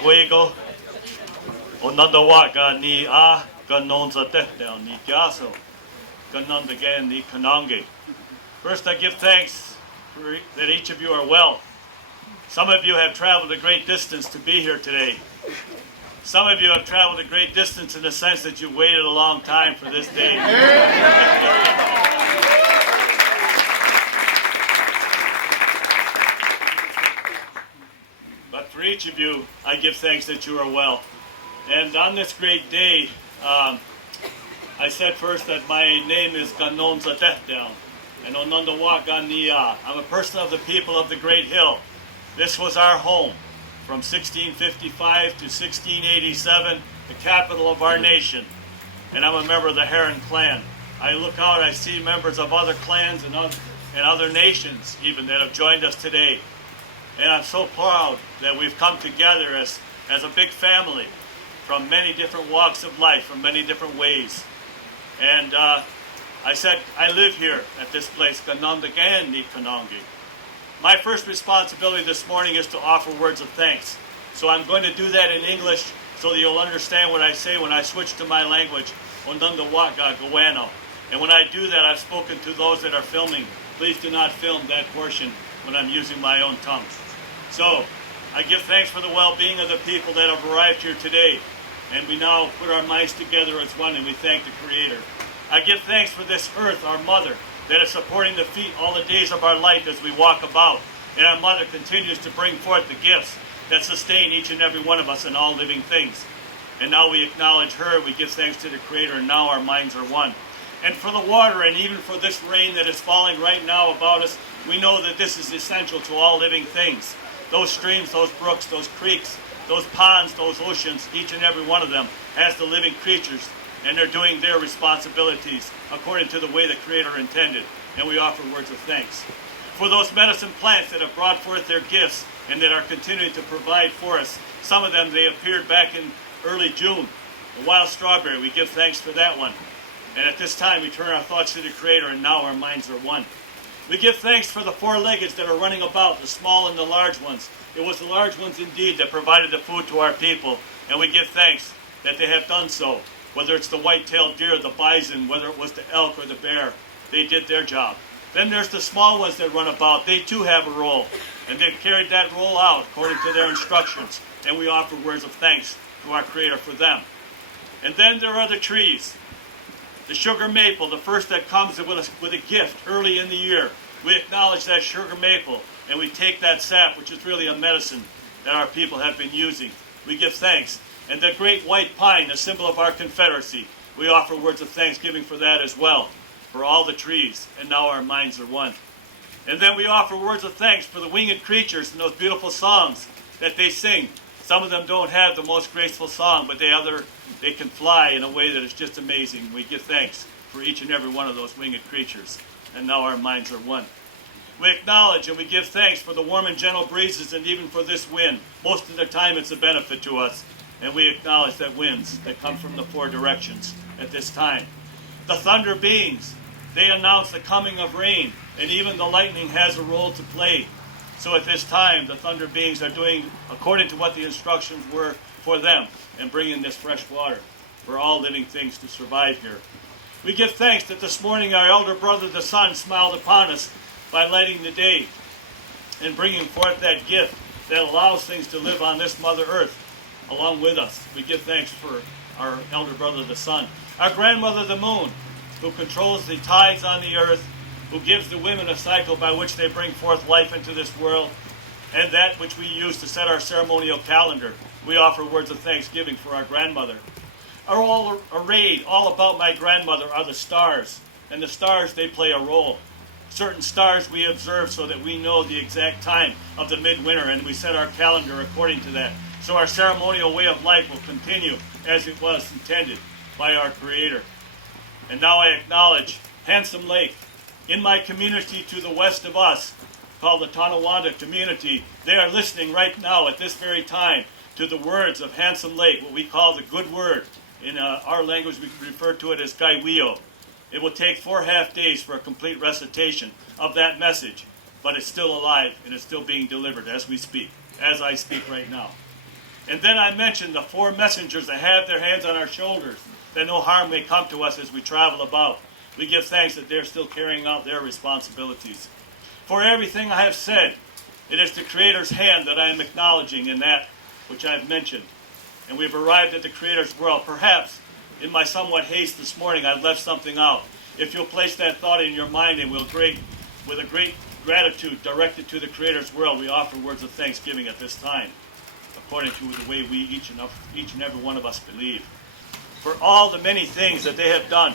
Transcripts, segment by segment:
Fuego, Onondagan ni Ganondagan ni Gaso, Ganondagan ni Kanange. First, I give thanks that each of you are well. Some of you have traveled a great distance to be here today. Some of you have traveled a great distance in the sense that you waited a long time for this day. But for each of you, I give thanks that you are well. And on this great day, I said first that my name is Ganondagan, and Onondagan niya. I'm a person of the people of the Great Hill. This was our home from 1655 to 1687, the capital of our nation. And I'm a member of the Heron clan. I look out, I see members of other clans and other nations even that have joined us today. And I'm so proud that we've come together as a big family from many different walks of life, from many different ways. And I said, I live here at this place, Ganondagan ni Kanange. My first responsibility this morning is to offer words of thanks. So I'm going to do that in English so that you'll understand what I say when I switch to my language, Onondawaga Gawano. And when I do that, I've spoken to those that are filming. Please do not film that portion when I'm using my own tongue. So, I give thanks for the well-being of the people that have arrived here today. And we now put our minds together as one and we thank the Creator. I give thanks for this earth, our mother, that is supporting the feet all the days of our life as we walk about. And our mother continues to bring forth the gifts that sustain each and every one of us and all living things. And now we acknowledge her, we give thanks to the Creator, and now our minds are one. And for the water, and even for this rain that is falling right now about us, we know that this is essential to all living things. Those streams, those brooks, those creeks, those ponds, those oceans, each and every one of them has the living creatures, and they're doing their responsibilities according to the way the Creator intended. And we offer words of thanks. For those medicine plants that have brought forth their gifts and that are continuing to provide for us, some of them, they appeared back in early June. The wild strawberry, we give thanks for that one. And at this time, we turn our thoughts to the Creator, and now our minds are one. We give thanks for the four-leggeds that are running about, the small and the large ones. It was the large ones indeed that provided the food to our people, and we give thanks that they have done so. Whether it's the white-tailed deer, the bison, whether it was the elk or the bear, they did their job. Then there's the small ones that run about. They too have a role, and they've carried that role out according to their instructions, and we offer words of thanks to our Creator for them. And then there are the trees. The sugar maple, the first that comes with a gift early in the year. We acknowledge that sugar maple, and we take that sap, which is really a medicine that our people have been using. We give thanks. And the great white pine, the symbol of our Confederacy, we offer words of thanksgiving for that as well, for all the trees, and now our minds are one. And then we offer words of thanks for the winged creatures and those beautiful songs that they sing. Some of them don't have the most graceful song, but they can fly in a way that is just amazing. We give thanks for each and every one of those winged creatures. And now our minds are one. We acknowledge and we give thanks for the warm and gentle breezes and even for this wind. Most of the time it's a benefit to us. And we acknowledge that winds that come from the four directions at this time. The thunder beings, they announce the coming of rain. And even the lightning has a role to play. So at this time, the thunder beings are doing according to what the instructions were for them and bringing this fresh water for all living things to survive here. We give thanks that this morning our elder brother, the sun, smiled upon us by lighting the day and bringing forth that gift that allows things to live on this Mother Earth along with us. We give thanks for our elder brother, the sun. Our grandmother, the moon, who controls the tides on the earth, who gives the women a cycle by which they bring forth life into this world, and that which we use to set our ceremonial calendar. We offer words of thanksgiving for our grandmother. All arrayed, all about my grandmother, are the stars, and the stars, they play a role. Certain stars we observe so that we know the exact time of the midwinter, and we set our calendar according to that. So our ceremonial way of life will continue as it was intended by our Creator. And now I acknowledge Handsome Lake. In my community to the west of us, called the Tonawanda community, they are listening right now at this very time to the words of Handsome Lake, what we call the good word. In our language, we refer to it as Gaiwio. It will take 4 half days for a complete recitation of that message, but it's still alive and it's still being delivered as we speak, as I speak right now. And then I mentioned the 4 messengers that have their hands on our shoulders, that no harm may come to us as we travel about. We give thanks that they're still carrying out their responsibilities. For everything I have said, it is the Creator's hand that I am acknowledging in that which I have mentioned. And we have arrived at the Creator's world. Perhaps, in my somewhat haste this morning, I've left something out. If you'll place that thought in your mind and with a great gratitude directed to the Creator's world, we offer words of thanksgiving at this time, according to the way we each and every one of us believe, for all the many things that they have done.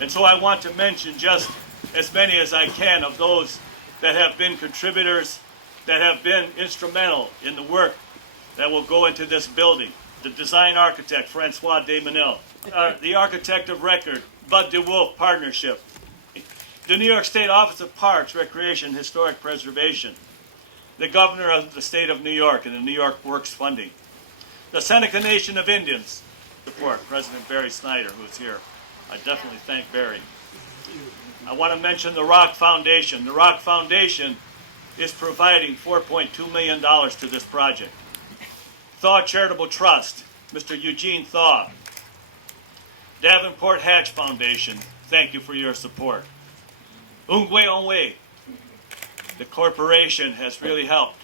And so I want to mention just as many as I can of those that have been contributors, that have been instrumental in the work that will go into this building. The design architect, Francois Desmenil, the architect of record, Bud DeWolf Partnership, the New York State Office of Parks, Recreation, and Historic Preservation, the governor of the state of New York and the New York Works Funding, the Seneca Nation of Indians, support President Barry Snyder, who is here. I definitely thank Barry. I want to mention the Rock Foundation. The Rock Foundation is providing $4.2 million to this project. Thaw Charitable Trust, Mr. Eugene Thaw. Davenport Hatch Foundation, thank you for your support. Ungwe Onwe, the corporation has really helped.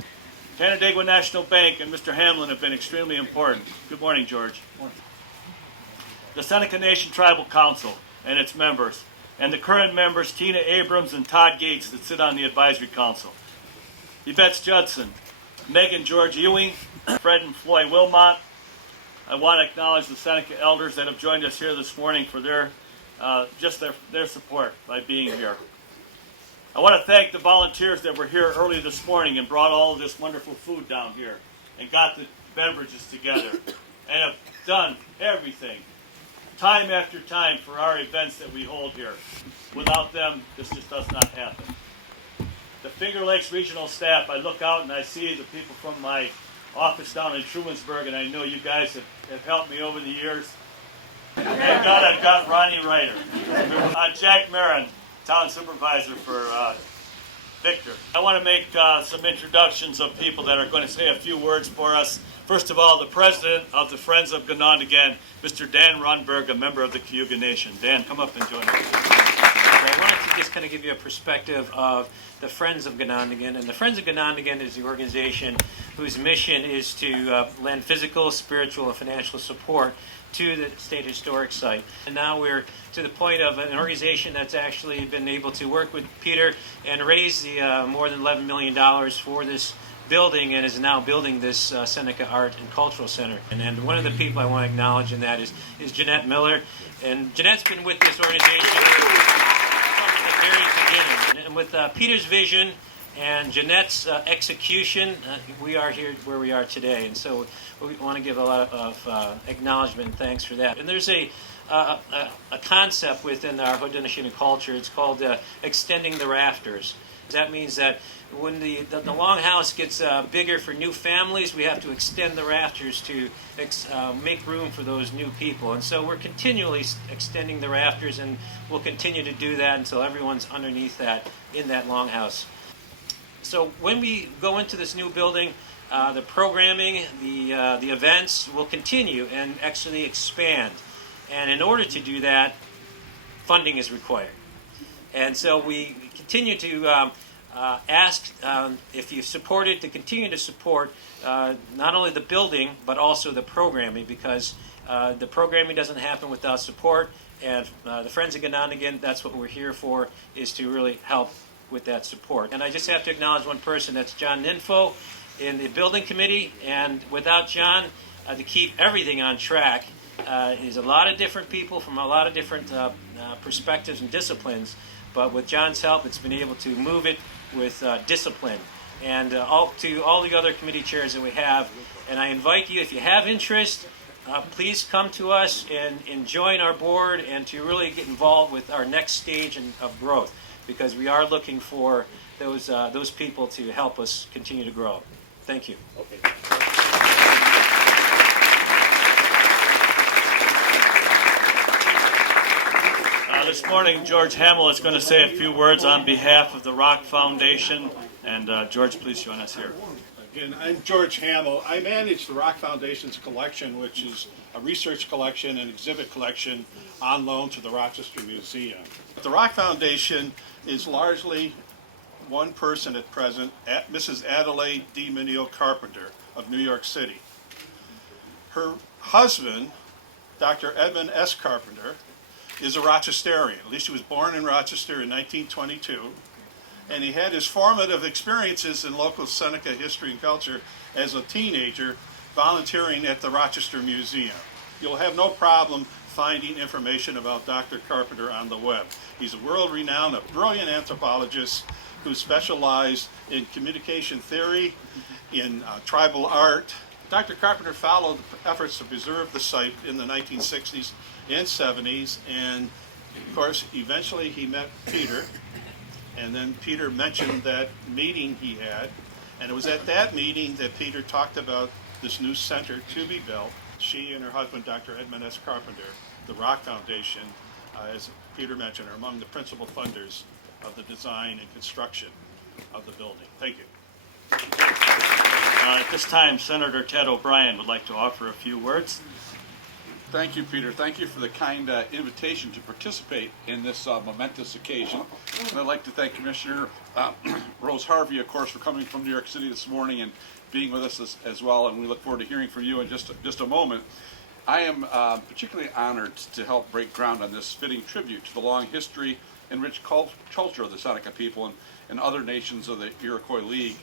Ganondagan National Bank and Mr. Hamlin have been extremely important. Good morning, George. Morning. The Seneca Nation Tribal Council and its members, and the current members, Tina Abrams and Todd Gates, that sit on the advisory council. Yvette Judson, Megan George Ewing, Fred and Floyd Wilmot. I want to acknowledge the Seneca elders that have joined us here this morning for their support by being here. I want to thank the volunteers that were here early this morning and brought all of this wonderful food down here and got the beverages together and have done everything time after time for our events that we hold here. Without them, this just does not happen. The Finger Lakes Regional staff, I look out and I see the people from my office down in Trumansburg, and I know you guys have helped me over the years. Thank God I've got Ronnie Ryder. Jack Marin, town supervisor for Victor. I want to make some introductions of people that are going to say a few words for us. First of all, the president of the Friends of Ganondagan, Mr. Dan Runberg, a member of the Cayuga Nation. Dan, come up and join us. I wanted to just kind of give you a perspective of the Friends of Ganondagan. And the Friends of Ganondagan is the organization whose mission is to lend physical, spiritual, and financial support to the State Historic Site. And now we're to the point of an organization that's actually been able to work with Peter and raise the more than $11 million for this building, and is now building this Seneca Art and Cultural Center. And one of the people I want to acknowledge in that is Jeanette Miller. And Jeanette's been with this organization from the very beginning. And with Peter's vision and Jeanette's execution, we are here where we are today. And so we want to give a lot of acknowledgement and thanks for that. And there's a concept within our Haudenosaunee culture. It's called extending the rafters. That means that when the longhouse gets bigger for new families, we have to extend the rafters to make room for those new people. And so we're continually extending the rafters, and we'll continue to do that until everyone's underneath that in that longhouse. So when we go into this new building, the programming, the events will continue and actually expand. And in order to do that, funding is required. And so we continue to ask if you've supported, to continue to support not only the building, but also the programming, because the programming doesn't happen without support. And the Friends of Ganondagan, that's what we're here for, is to really help with that support. And I just have to acknowledge one person, that's John Ninfo in the building committee. And without John, to keep everything on track, is a lot of different people from a lot of different perspectives and disciplines. But with John's help, it's been able to move it with discipline. And to all the other committee chairs that we have. And I invite you, if you have interest, please come to us and join our board and to really get involved with our next stage of growth, because we are looking for those people to help us continue to grow. Thank you. Okay. This morning, George Hamill is going to say a few words on behalf of the Rock Foundation. And George, please join us here. Again, I'm George Hamill. I manage the Rock Foundation's collection, which is a research collection and exhibit collection on loan to the Rochester Museum. The Rock Foundation is largely one person at present, Mrs. Adelaide D. Mineo Carpenter of New York City. Her husband, Dr. Edmund S. Carpenter, is a Rochesterian. At least he was born in Rochester in 1922. And he had his formative experiences in local Seneca history and culture as a teenager volunteering at the Rochester Museum. You'll have no problem finding information about Dr. Carpenter on the web. He's a world-renowned, a brilliant anthropologist who specialized in communication theory, in tribal art. Dr. Carpenter followed efforts to preserve the site in the 1960s and 70s, and of course, eventually he met Peter. And then Peter mentioned that meeting he had, and it was at that meeting that Peter talked about this new center to be built. She and her husband, Dr. Edmund S. Carpenter, the Rock Foundation, as Peter mentioned, are among the principal funders of the design and construction of the building. Thank you. At this time, Senator Ted O'Brien would like to offer a few words. Thank you, Peter. Thank you for the kind invitation to participate in this momentous occasion. And I'd like to thank Commissioner Rose Harvey, of course, for coming from New York City this morning and being with us as well. And we look forward to hearing from you in just a moment. I am particularly honored to help break ground on this fitting tribute to the long history and rich culture of the Seneca people and other nations of the Iroquois League.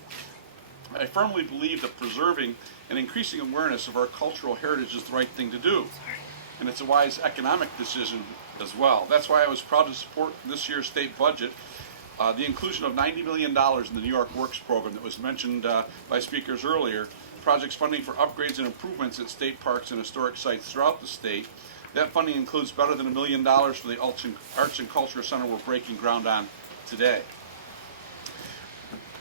I firmly believe that preserving and increasing awareness of our cultural heritage is the right thing to do. And it's a wise economic decision as well. That's why I was proud to support this year's state budget, the inclusion of $90 million in the New York Works program that was mentioned by speakers earlier, projects funding for upgrades and improvements at state parks and historic sites throughout the state. That funding includes better than $1 million for the Arts and Culture Center we're breaking ground on today.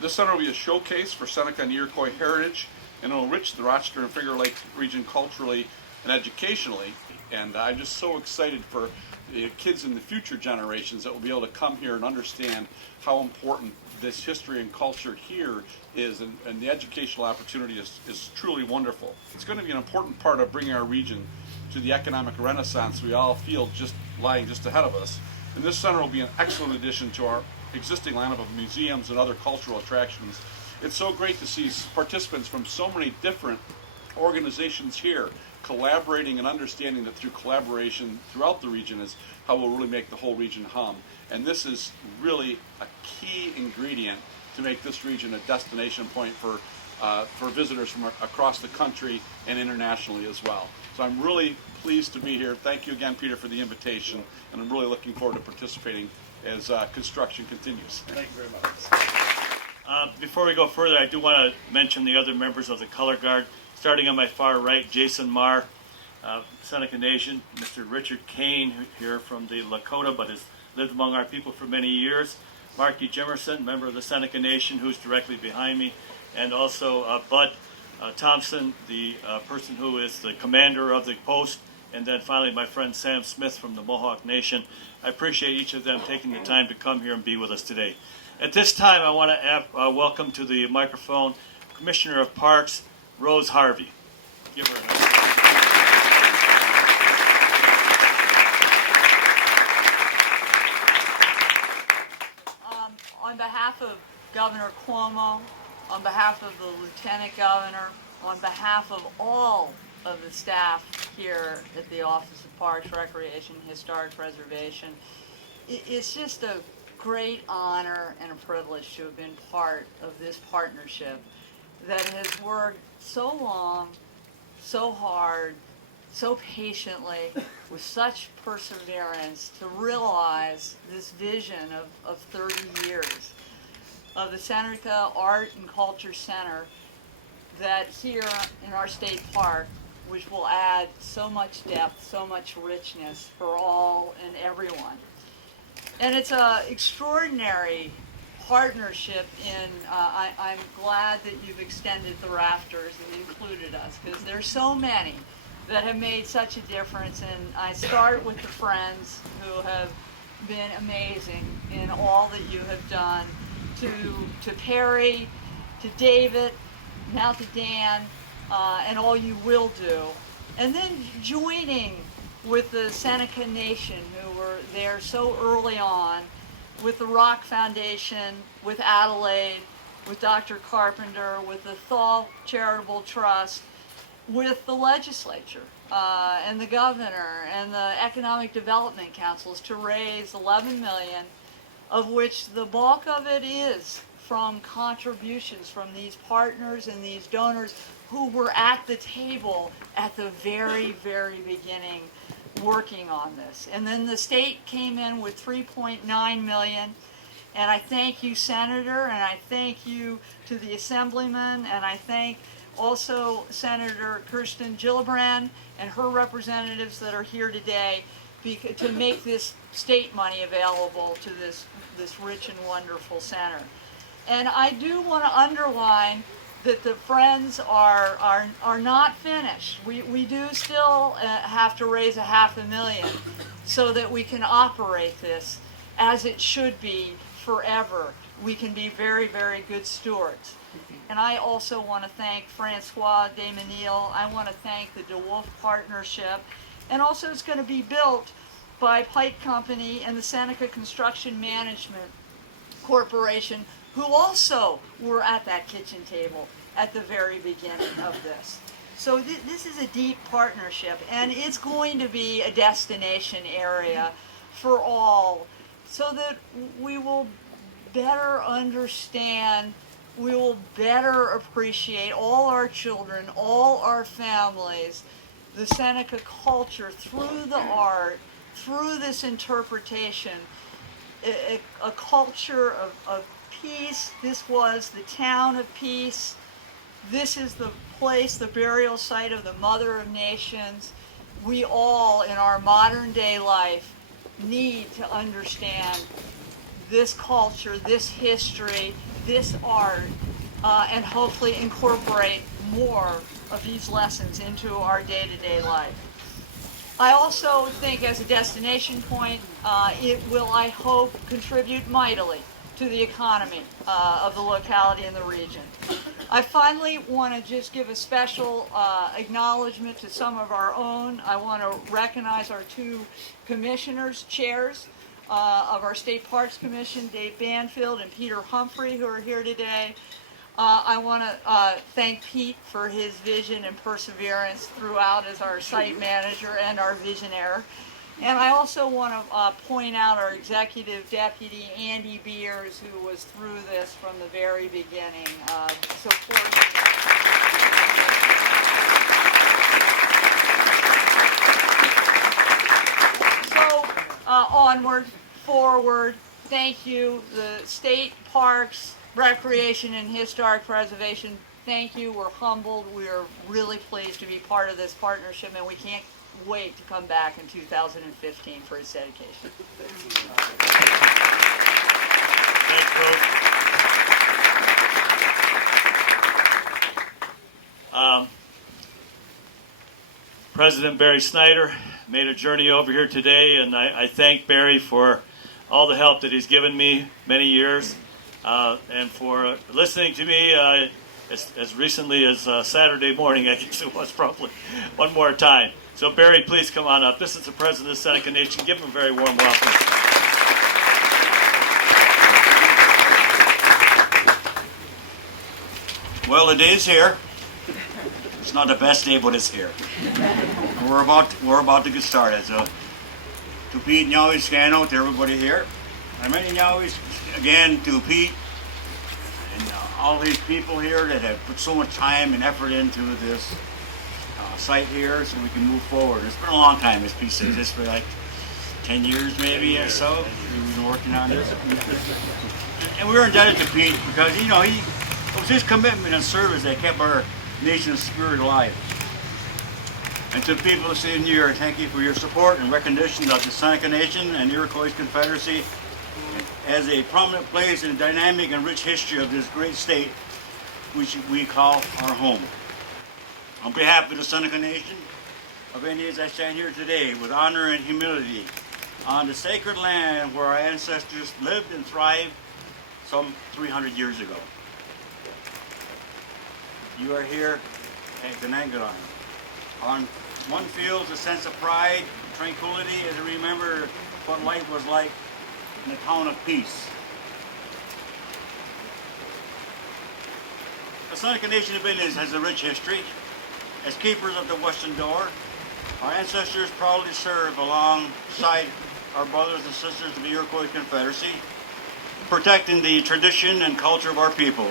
This center will be a showcase for Seneca and Iroquois heritage, and it will enrich the Rochester and Finger Lakes region culturally and educationally. And I'm just so excited for the kids in the future generations that will be able to come here and understand how important this history and culture here is, and the educational opportunity is truly wonderful. It's going to be an important part of bringing our region to the economic renaissance we all feel lying just ahead of us. And this center will be an excellent addition to our existing lineup of museums and other cultural attractions. It's so great to see participants from so many different organizations here collaborating and understanding that through collaboration throughout the region is how we'll really make the whole region hum. And this is really a key ingredient to make this region a destination point for visitors from across the country and internationally as well. So I'm really pleased to be here. Thank you again, Peter, for the invitation, and I'm really looking forward to participating as construction continues. Thank you very much. Before we go further, I do want to mention the other members of the Color Guard. Starting on my far right, Jason Marr, Seneca Nation, Mr. Richard Kane here from the Lakota, but has lived among our people for many years. Marky Jimerson, member of the Seneca Nation, who's directly behind me, and also Bud Thompson, the person who is the commander of the post, and then finally my friend Sam Smith from the Mohawk Nation. I appreciate each of them taking the time to come here and be with us today. At this time, I want to welcome to the microphone Commissioner of Parks, Rose Harvey. Give her a hand. On behalf of Governor Cuomo, on behalf of the Lieutenant Governor, on behalf of all of the staff here at the Office of Parks, Recreation, and Historic Preservation, it's just a great honor and a privilege to have been part of this partnership that has worked so long, so hard, so patiently, with such perseverance to realize this vision of 30 years of the Seneca Art and Culture Center that here in our state park, which will add so much depth, so much richness for all and everyone. And it's an extraordinary partnership I'm glad that you've extended the rafters and included us, because there's so many that have made such a difference. And I start with the friends who have been amazing in all that you have done, to Perry, to David, now to Dan, and all you will do. And then joining with the Seneca Nation, who were there so early on, with the Rock Foundation, with Adelaide, with Dr. Carpenter, with the Thal Charitable Trust, with the legislature and the governor and the economic development councils to raise 11 million, of which the bulk of it is from contributions from these partners and these donors who were at the table at the very, very beginning working on this. And then the state came in with 3.9 million. And I thank you, Senator, and I thank you to the Assemblyman, and I thank also Senator Kirsten Gillibrand and her representatives that are here today to make this state money available to this rich and wonderful center. And I do want to underline that the Friends are not finished. We do still have to raise $500,000 so that we can operate this as it should be forever. We can be very, very good stewards. And I also want to thank Francois Desmenil. I want to thank the DeWolf Partnership. And also it's going to be built by Pike Company and the Seneca Construction Management Corporation, who also were at that kitchen table at the very beginning of this. So this is a deep partnership, and it's going to be a destination area for all, so that we will better understand, we will better appreciate, all our children, all our families, the Seneca culture through the art, through this interpretation, a culture of peace. This was the town of peace. This is the place, the burial site of the Mother of Nations. We all, in our modern day life, need to understand this culture, this history, this art, and hopefully incorporate more of these lessons into our day-to-day life. I also think as a destination point, it will, I hope, contribute mightily to the economy of the locality and the region. I finally want to just give a special acknowledgement to some of our own. I want to recognize our two commissioners, chairs of our State Parks Commission, Dave Banfield and Peter Humphrey, who are here today. I want to thank Pete for his vision and perseverance throughout as our site manager and our visionaire. And I also want to point out our executive deputy, Andy Beers, who was through this from the very beginning. Onward, forward. Thank you, the State Parks, Recreation, and Historic Preservation. Thank you. We're humbled. We are really pleased to be part of this partnership, and we can't wait to come back in 2015 for its dedication. Thanks, Rose. President Barry Snyder made a journey over here today, and I thank Barry for all the help that he's given me many years, and for listening to me as recently as Saturday morning, I guess it was probably, one more time. So Barry, please come on up. This is the President of the Seneca Nation. Give him a very warm welcome. Well, the day's here. It's not the best day, but it's here. And we're about to get started. So, to Pete and Yowie Scano, to everybody here, and many Yowies, again, to Pete and all these people here that have put so much time and effort into this site here, so we can move forward. It's been a long time, as Pete says. It's been like 10 years, maybe or so. We've been working on this, and we're indebted to Pete because it was his commitment and service that kept our nation's spirit alive. And to the people of the city of New York, thank you for your support and recognition of the Seneca Nation and Iroquois Confederacy as a prominent place in the dynamic and rich history of this great state, which we call our home. On behalf of the Seneca Nation of Indians, I stand here today with honor and humility on the sacred land where our ancestors lived and thrived some 300 years ago. you are here at Ganondagan. On one feels a sense of pride, tranquility, as we remember what life was like in a town of peace. The Seneca Nation of Indians has a rich history. As keepers of the Western Door, our ancestors proudly served alongside our brothers and sisters of the Iroquois Confederacy, protecting the tradition and culture of our people.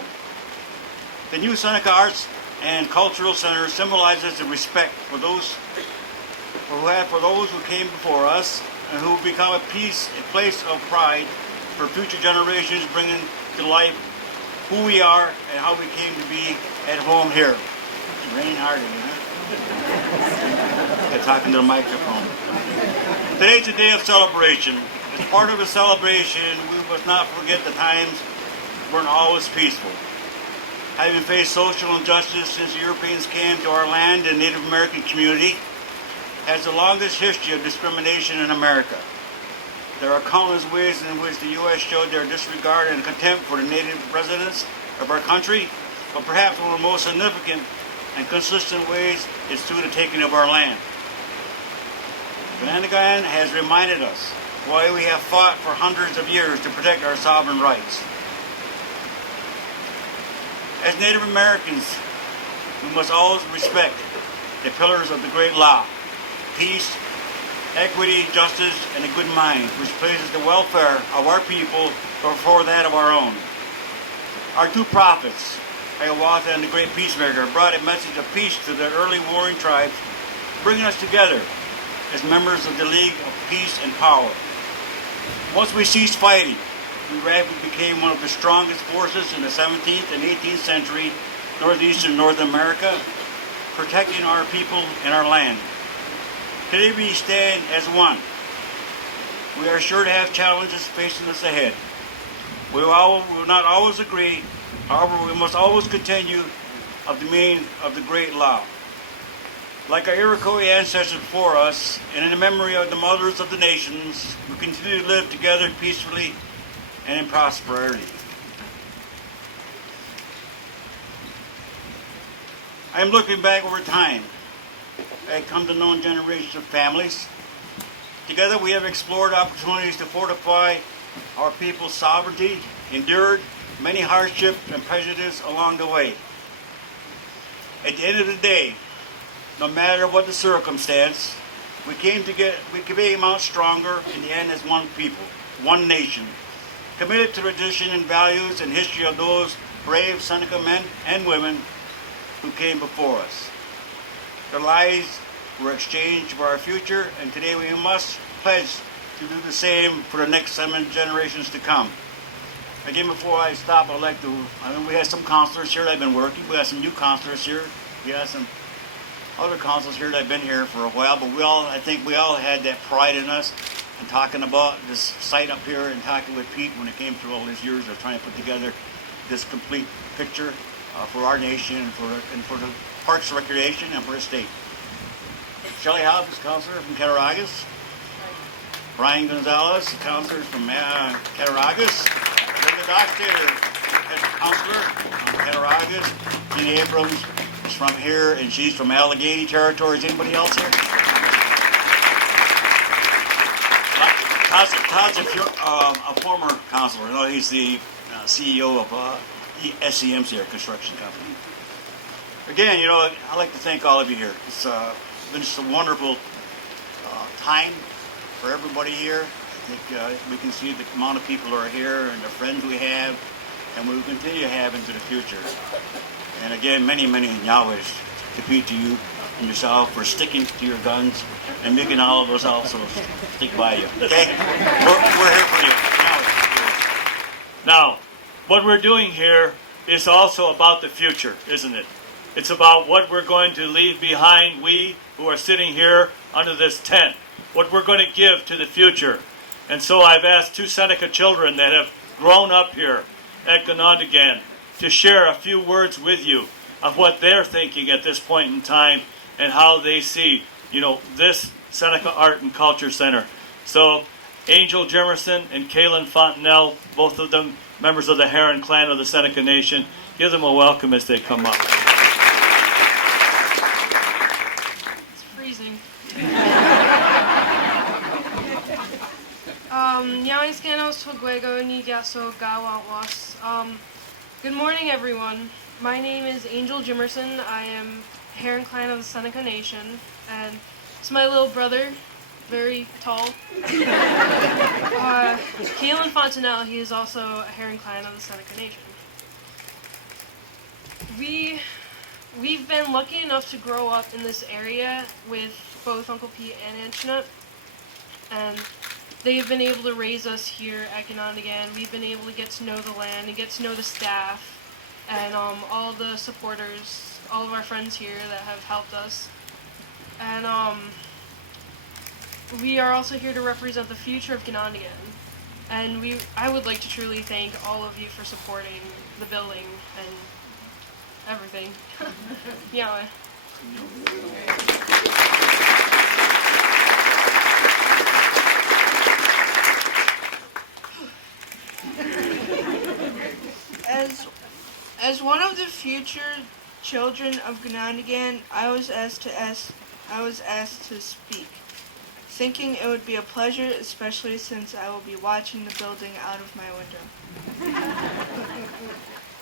The new Seneca Arts and Cultural Center symbolizes the respect for those who came before us and who become a place of pride for future generations, bringing to life who we are and how we came to be at home here. It's raining hard again, huh? Talking to the microphone. Today's a day of celebration. As part of the celebration, we must not forget the times weren't always peaceful. Having faced social injustice since the Europeans came to our land, and Native American community has the longest history of discrimination in America. There are countless ways in which the U.S. showed their disregard and contempt for the Native residents of our country, but perhaps one of the most significant and consistent ways is through the taking of our land. Ganondagan has reminded us why we have fought for hundreds of years to protect our sovereign rights. As Native Americans, we must always respect the pillars of the great law: peace, equity, justice, and a good mind, which places the welfare of our people before that of our own. Our two prophets, Hiawatha and the Great Peacemaker, brought a message of peace to the early warring tribes, bringing us together as members of the League of Peace and Power. Once we ceased fighting, we rapidly became one of the strongest forces in the 17th and 18th century northeastern North America, protecting our people and our land. Today we stand as one. We are sure to have challenges facing us ahead. We will not always agree, however we must always continue of the meaning of the great law. Like our Iroquois ancestors before us, and in the memory of the mothers of the nations, we continue to live together peacefully and in prosperity. I am looking back over time. I have come to know generations of families. Together we have explored opportunities to fortify our people's sovereignty, endured many hardships and prejudice along the way. At the end of the day, no matter what the circumstance, we came out stronger in the end as one people, one nation, committed to tradition and values and history of those brave Seneca men and women who came before us. Their lives were exchanged for our future, and today we must pledge to do the same for the next 7 generations to come. Again, before I stop, I'd like to, we have some counselors here that have been working. We have some new counselors here. We have some other counselors here that have been here for a while, but I think we all had that pride in us and talking about this site up here and talking with Pete when it came through all these years of trying to put together this complete picture for our nation and for the Parks and Recreation and for the state. Shelley Hobbs is counselor from Cattaraugus. Brian Gonzalez, counselor from Cattaraugus. Linda Dockstader is counselor from Cattaraugus. Jean Abrams is from here, and she's from Allegheny Territory. Is anybody else here? Todd's a former counselor. You know, he's the CEO of SCM's here, construction company. Again, you know, I'd like to thank all of you here. It's been just a wonderful time for everybody here. I think we can see the amount of people who are here and the friends we have, and we will continue to have into the future. And again, many, many Yahwehs to Pete, to you and yourself for sticking to your guns and making all of us also stick by you. Okay? We're here for you. Now, what we're doing here is also about the future, isn't it? It's about what we're going to leave behind, we who are sitting here under this tent, what we're going to give to the future. And so I've asked 2 Seneca children that have grown up here at Ganondagan to share a few words with you of what they're thinking at this point in time and how they see, this Seneca Art and Culture Center. So Angel Jemerson and Kaylin Fontenelle, both of them members of the Heron clan of the Seneca Nation, give them a welcome as they come up. Amos Hogwego Nigaso Gawantwas. Good morning, everyone. My name is Angel Jimerson. I am Heron Clan of the Seneca Nation, and it's my little brother, very tall. Keelan Fontanelle, he is also a Heron Clan of the Seneca Nation. We've been lucky enough to grow up in this area with both Uncle Pete and Aunt Jeanette, and they've been able to raise us here at Ganondagan. We've been able to get to know the land and get to know the staff and all the supporters, all of our friends here that have helped us. And we are also here to represent the future of Ganondagan. And I would like to truly thank all of you for supporting the building and everything. Yeah. As one of the future children of Ganondagan, I was asked to speak, thinking it would be a pleasure, especially since I will be watching the building out of my window.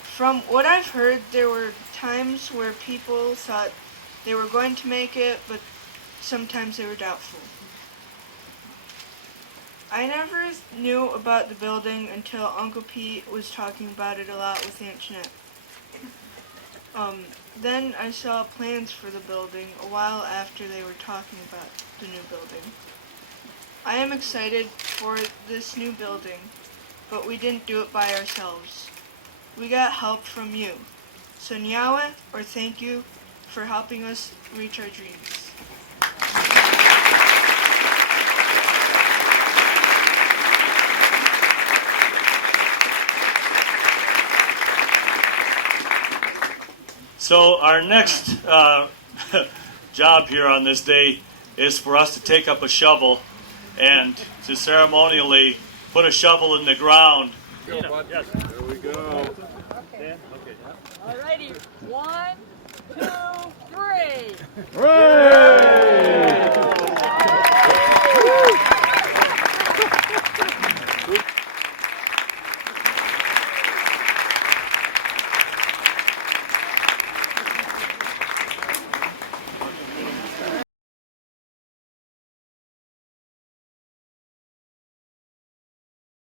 From what I've heard, there were times where people thought they were going to make it, but sometimes they were doubtful. I never knew about the building until Uncle Pete was talking about it a lot with Aunt Jeanette. Then I saw plans for the building a while after they were talking about the new building. I am excited for this new building, but we didn't do it by ourselves. We got help from you. So nyawa, or thank you, for helping us reach our dreams. So our next job here on this day is for us to take up a shovel and to ceremonially put a shovel in the ground. There we go. Alrighty, 1, 2, 3. Hooray!